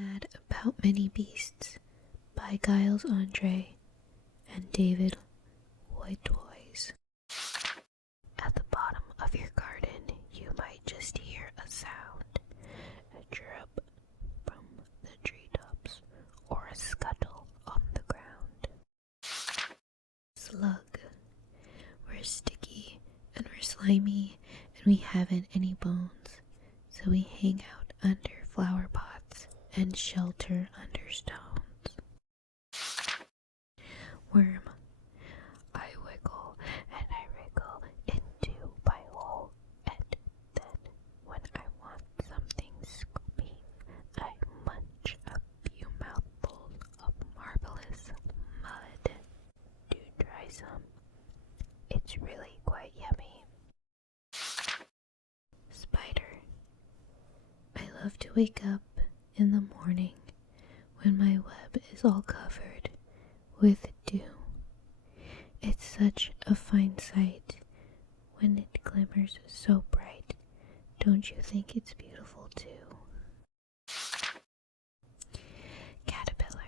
Mad About Minibeasts by Giles Andre and David Whitetoys. At the bottom of your garden, you might just hear a sound, a chirp from the treetops, or a scuttle on the ground. Slug. We're sticky and we're slimy and we haven't any bones, so we hang out under flower pots and shelter under stones. Worm. I wiggle and I wriggle into my hole, and then when I want something scoopy, I munch a few mouthfuls of marvelous mud. Do try some. It's really quite yummy. Spider. I love to wake up in the morning when my web is all covered with dew. It's such a fine sight when it glimmers so bright. Don't you think it's beautiful too? Caterpillar.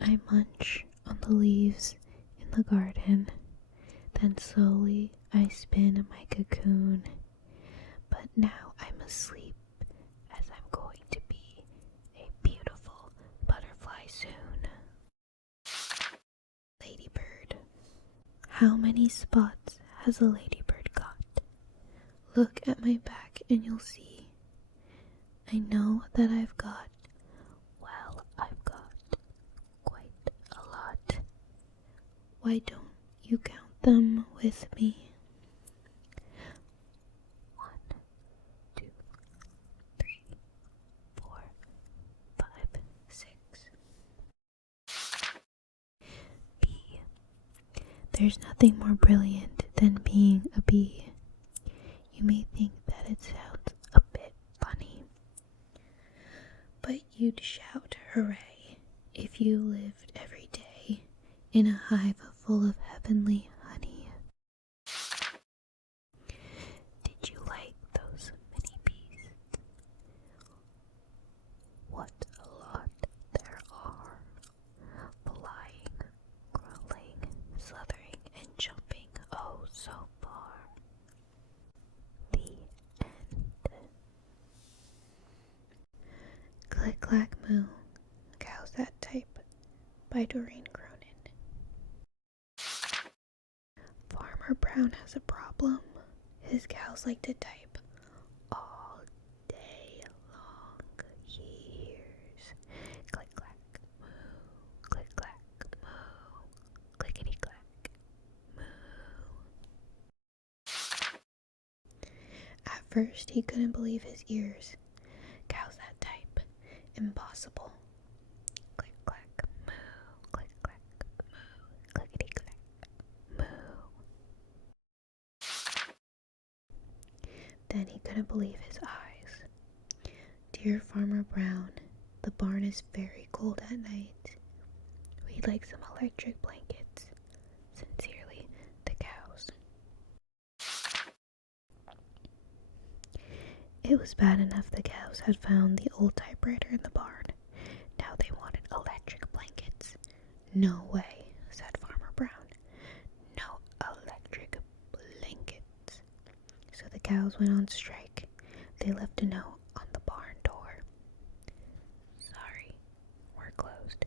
I munch on the leaves in the garden, then slowly I spin my cocoon. But now I'm asleep, as I'm going to be a beautiful butterfly soon. Ladybird. How many spots has a ladybird got? Look at my back and you'll see. I know that I've got quite a lot. Why don't you count them with me? 1, 2, 3, 4, 5, 6. Bee. There's nothing more brilliant than being a bee. You may think that it sounds a bit funny, but you'd shout hooray if you lived every day in a hive full of heavenly honey. Did you like those mini bees? What a lot there are. Flying, crawling, slithering, and jumping oh so far. The end. Click, clack, moo. Cows that type by Doreen Cronin. Farmer Brown has a problem. His cows like to type all day long. He hears click, clack, moo, click, clack, moo, clickety, clack, moo. At first, he couldn't believe his ears. Cows that type, impossible. Click, clack, moo, click, clack, moo, clickety, clack, moo. Then he couldn't believe his eyes. Dear Farmer Brown, the barn is very cold at night. We'd like some electric blankets. Sincerely, the cows. It was bad enough the cows had found the old typewriter in the barn. Now they wanted electric blankets. No way, said Farmer Brown. No electric blankets. So the cows went on strike. They left a note on the barn door. Sorry, we're closed.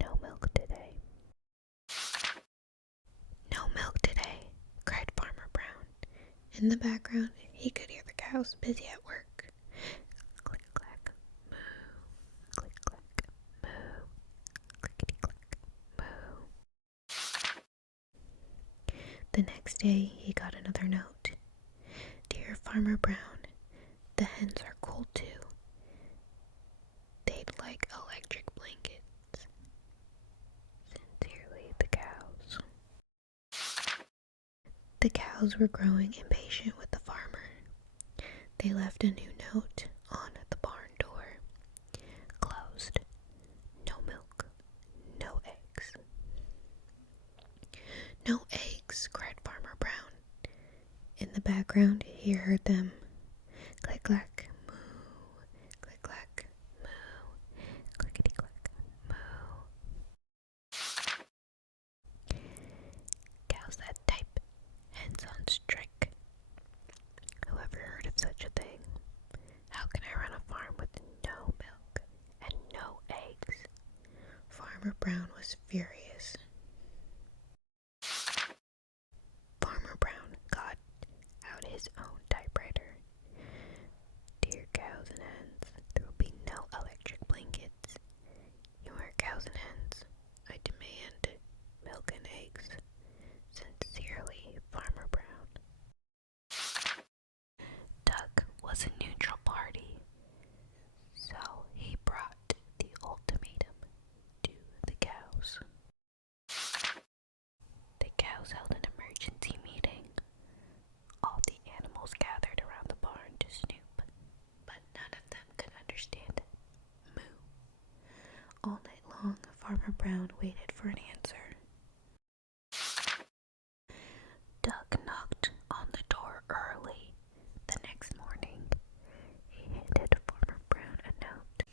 No milk today. No milk today, cried Farmer Brown. In the background, he could hear the cows busy at work. Click, clack, moo, click, clack, moo, clickety, clack, moo. The next day, he got another note. Dear Farmer Brown, the hens are cold too. They'd like electric blankets. Sincerely, the cows. The cows were growing impatient with the farmer. They left a new note on the barn door. Closed. No milk. No eggs. No eggs, cried Farmer Brown. In the background, he heard them. Click, clack, moo. Click, clack, Farmer Brown was furious. Farmer Brown got out his own typewriter. Dear cows and hens, there will be no electric blankets. You are cows and hens. I demand milk and eggs. Sincerely, Farmer Brown. Duck was a neutral party, so he brought the ultimatum to the cows. The cows held an emergency meeting. All the animals gathered around the barn to snoop, but none of them could understand moo. All night long, Farmer Brown waited for an answer. Duck knocked on the door early. The next morning, he handed Farmer Brown a note.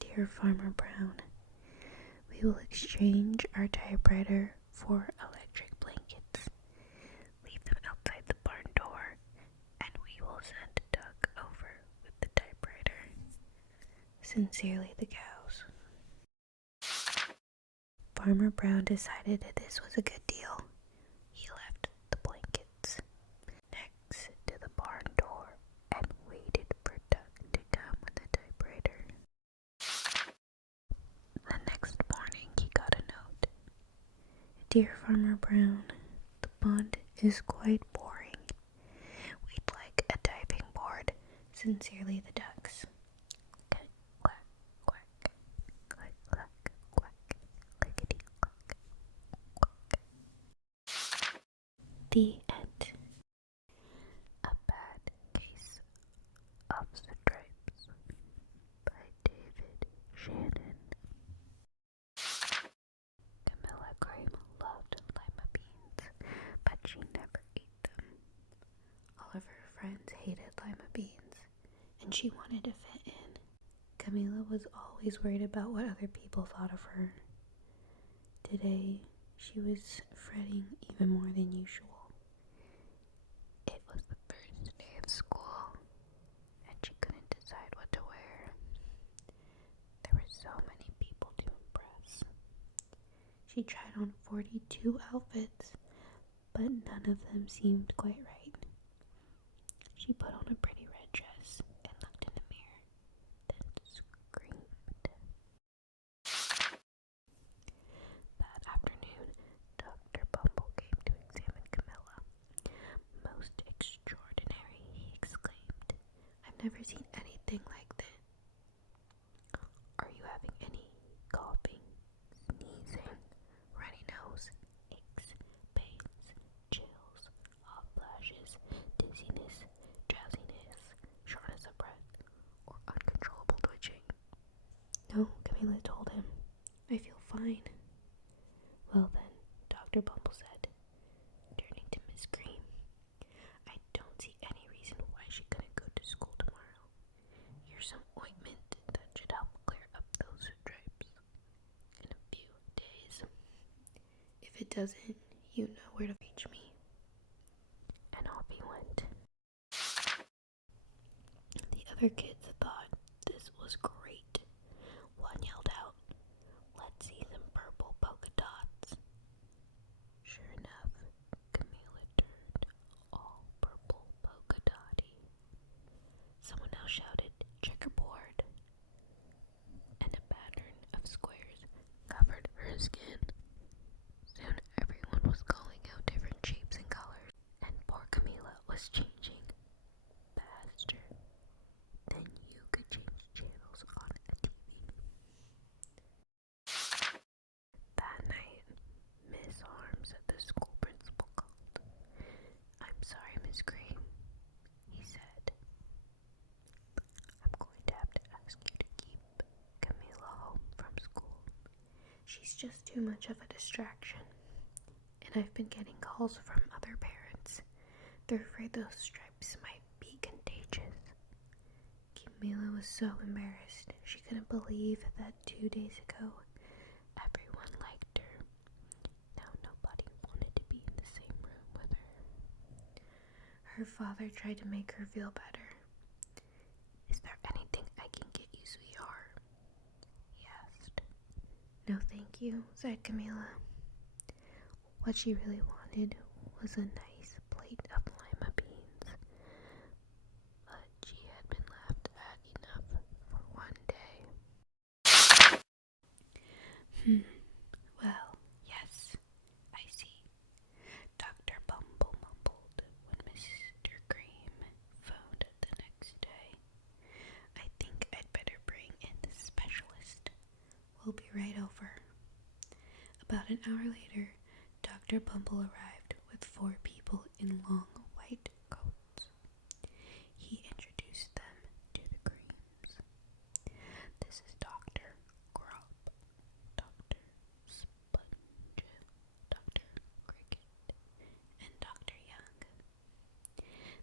Dear Farmer Brown, we will exchange our typewriter for electric blankets. Leave them outside the barn door, and we will send Duck over with the typewriter. Sincerely, the cows. Farmer Brown decided that this was a good deal. He left the blankets next to the barn door and waited for Duck to come with the typewriter. The next morning he got a note. Dear Farmer Brown, the pond is quite boring. We'd like a diving board. Sincerely, the ducks. Quack, quack, quack, quack, quack, quack, clickety, quack, quack. The end. A Bad Case of Stripes by David Shannon. Camilla Graham loved lima beans, but she never ate them. All of her friends hated lima beans, and she wanted to fit in. Camilla was always worried about what other people thought of her. Today, she was fretting even more than usual. It was the first day of school, and she couldn't decide what to wear. There were so many people to impress. She tried on 42 outfits, but none of them seemed quite right. She put on a pretty red dress and looked in the mirror, then screamed. That afternoon, Dr. Bumble came to examine Camilla. Most extraordinary, he exclaimed. I've never seen anything like this. Are you having any coughing, sneezing, runny nose, aches, pains, chills, hot flashes, dizziness, drowsiness, shortness of breath, or uncontrollable twitching? No, Camilla told him. I feel fine. Well then, Dr. Bumble said, turning to Miss Cream, I don't see any reason why she couldn't go to school tomorrow. Here's some ointment that should help clear up those stripes in a few days. If it doesn't, you know where to reach me. And off he went. The other kids thought this was great. One yelled out, let's see some purple polka dots. Sure enough, Camilla turned all purple polka dotty. Someone else shouted, checkerboard, and a pattern of squares covered her skin. Soon everyone was calling out different shapes and colors, and poor Camilla was changing faster than you could change channels on a TV. That night, Miss Arms at the school principal called. I'm sorry, Miss Green, he said. I'm going to have to ask you to keep Camilla home from school. She's just too much of a distraction. And I've been getting calls from other parents. They're afraid those stripes might be contagious. Camilla was so embarrassed. She couldn't believe that 2 days ago, everyone liked her. Now nobody wanted to be in the same room with her. Her father tried to make her feel better. Is there anything I can get you, sweetheart? He asked. No thank you, said Camilla. What she really wanted was a nice plate of lima beans, but she had been laughed at enough for one day. Well, yes, I see, Dr. Bumble mumbled when Mr. Cream phoned the next day. I think I'd better bring in the specialist. We'll be right over. About an hour later, Dr. Bumble arrived with 4 people in long white coats. He introduced them to the Creams. This is Dr. Grub, Dr. Sponge, Dr. Cricket, and Dr. Young.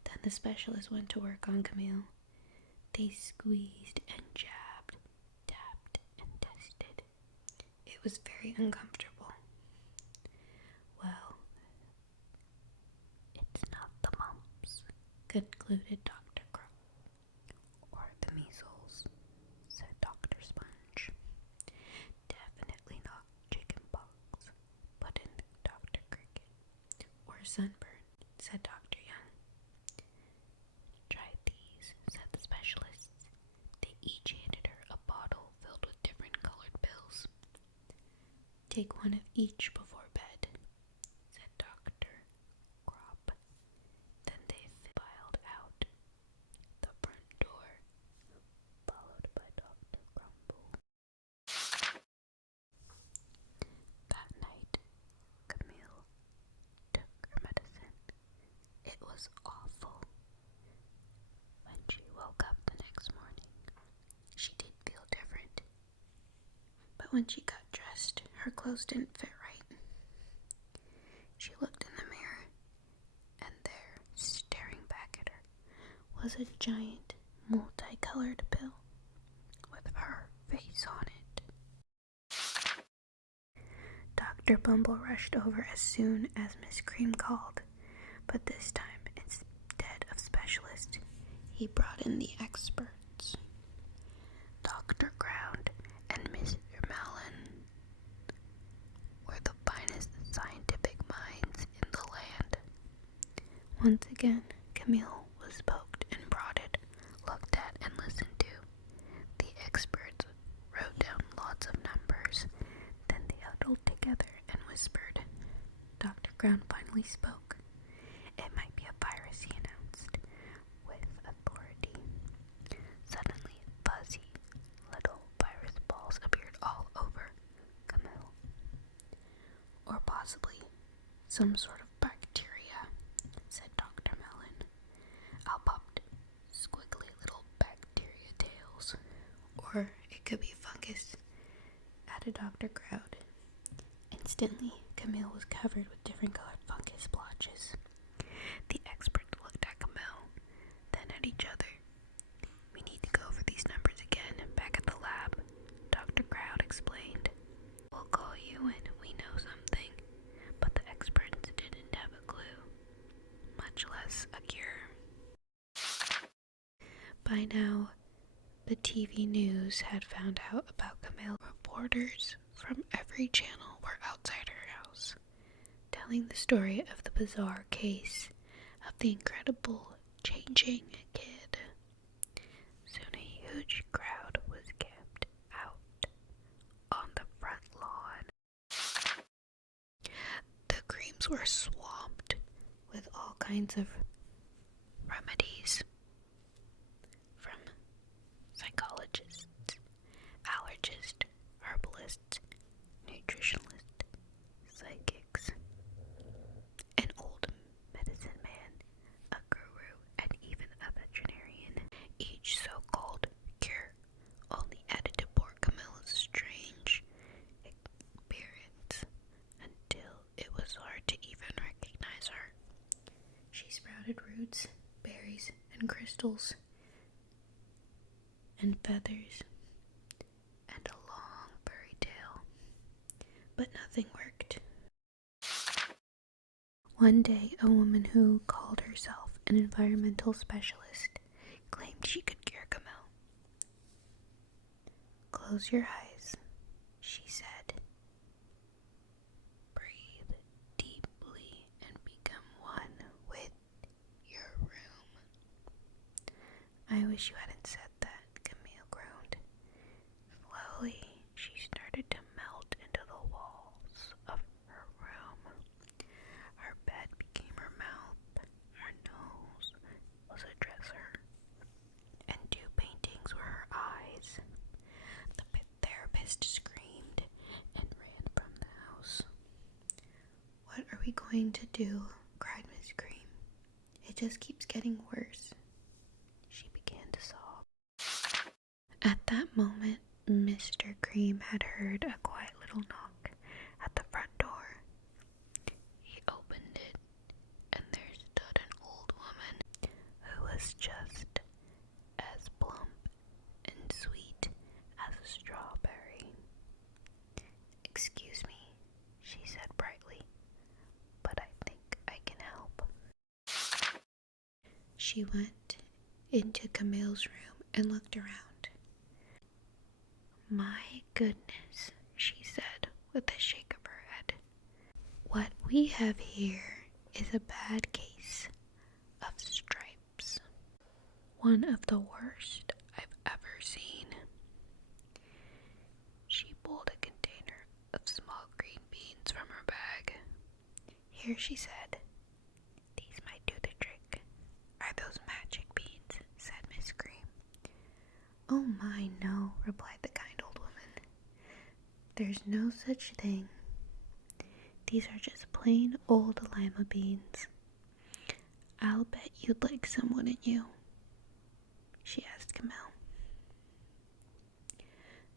Then the specialist went to work on Camille. They squeezed and jabbed, tapped, and tested. It was very uncomfortable. Well, it's not the mumps, concluded Dr. Crow. Or the measles, said Dr. Sponge. Definitely not chicken pox, put in Dr. Cricket. Or sunburn, said Dr. Young. Try these, said the specialists. They each handed her a bottle filled with different colored pills. Take one of each before bed, said Dr. Grop. Then they filed out the front door, followed by Dr. Grumble. That night, Camille took her medicine. It was awful. When she woke up the next morning, she did feel different. But when she got dressed, her clothes didn't fit right. She looked in the mirror, and there, staring back at her, was a giant, multicolored pill with her face on it. Dr. Bumble rushed over as soon as Miss Cream called, but this time, instead of specialists, he brought in the experts. Dr. Ground and Mr. Mellon were the finest scientific minds in the land. Once again, Camille was poked and prodded, looked at and listened to. The experts wrote down lots of numbers, then they huddled together and whispered. Dr. Ground finally spoke. It might be a virus, he announced, with authority. Suddenly, fuzzy little virus balls appeared all over Camille. Or possibly some sort of bacteria, said Dr. Mellon. Out popped squiggly little bacteria tails. Or it could be fungus, added Dr. Crowd. Instantly, Camille was covered with different colored fungus blotches. The experts looked at Camille, then at each other. We need to go over these numbers again back at the lab, Dr. Crowd explained. We'll call you when we know something, but the experts didn't have a clue, much less a cure. By now, the TV news had found out about Camille. Reporters from every channel were outside her house, telling the story of the bizarre case of the incredible changing kid. Soon a huge crowd was camped out on the front lawn. The Creams were swamped with all kinds of remedies, from psychologists, allergists, herbalists, nutritionists, psychics, an old medicine man, a guru, and even a veterinarian. Each so-called cure only added to poor Camilla's strange appearance until it was hard to even recognize her. She sprouted roots, berries, and crystals, and feathers, and a long furry tail. But nothing worked. One day, a woman who called herself an environmental specialist claimed she could cure Camille. Close your eyes, she said, wish you hadn't said that, Camille groaned. Slowly, she started to melt into the walls of her room. Her bed became her mouth, her nose was a dresser, and 2 paintings were her eyes. The therapist screamed and ran from the house. What are we going to do? Cried Miss Cream. It just keeps getting worse. She began to sob. At that moment, Mr. Cream had heard a quiet little knock at the front door. He opened it, and there stood an old woman who was just as plump and sweet as a strawberry. "Excuse me," she said brightly, "but I think I can help." She went into Camille's room and looked around. "My goodness," she said with a shake of her head. "What we have here is a bad case of stripes. One of the worst I've ever seen." She pulled a container of small green beans from her bag. "Here," she said. "These might do the trick." "Are those magic beans?" said Miss Cream. "Oh my, no," replied the kind old woman. "There's no such thing. These are just plain old lima beans. I'll bet you'd like some, wouldn't you?" she asked Camille.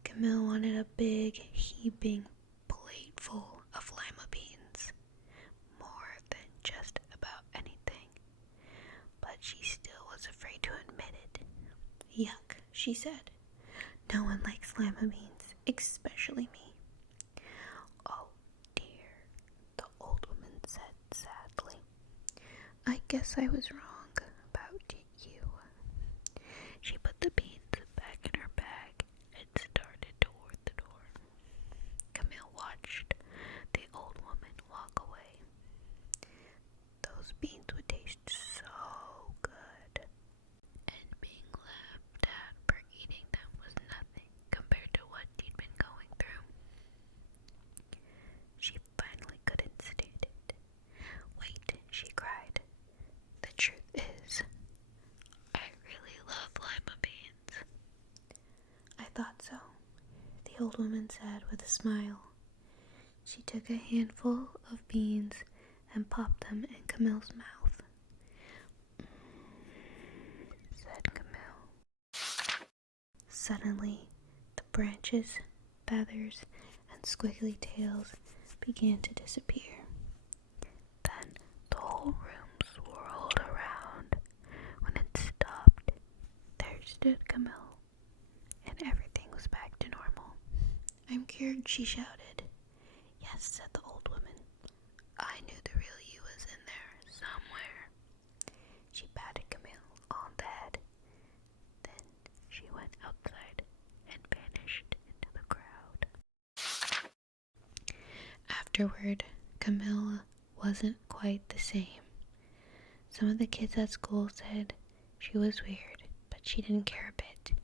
Camille wanted a big, heaping plateful of lima beans, more than just about anything, but she still was afraid to admit it. "Yuck," she said. "No one likes lima beans, especially me." "Oh dear," the old woman said sadly. "I guess I was wrong about you." She put the beans back in her bag and started toward the door. Camille watched the old woman walk away. Those beans would taste so good, and being laughed at for eating them was nothing compared to what she'd been going through. She finally couldn't stand it. "Wait," she cried. "The truth is, I really love lima beans." "I thought so," the old woman said with a smile. She took a handful of beans and popped them in Camille's mouth. Said Camille. Suddenly, the branches, feathers, and squiggly tails began to disappear. Then the whole room swirled around. When it stopped, there stood Camille, and everything was back to normal. "I'm cured," she shouted. "Yes," said the old woman. "I knew the real you was in there somewhere." She patted Camille on the head. Then she went outside and vanished into the crowd. Afterward, Camille wasn't quite the same. Some of the kids at school said she was weird, but she didn't care a bit.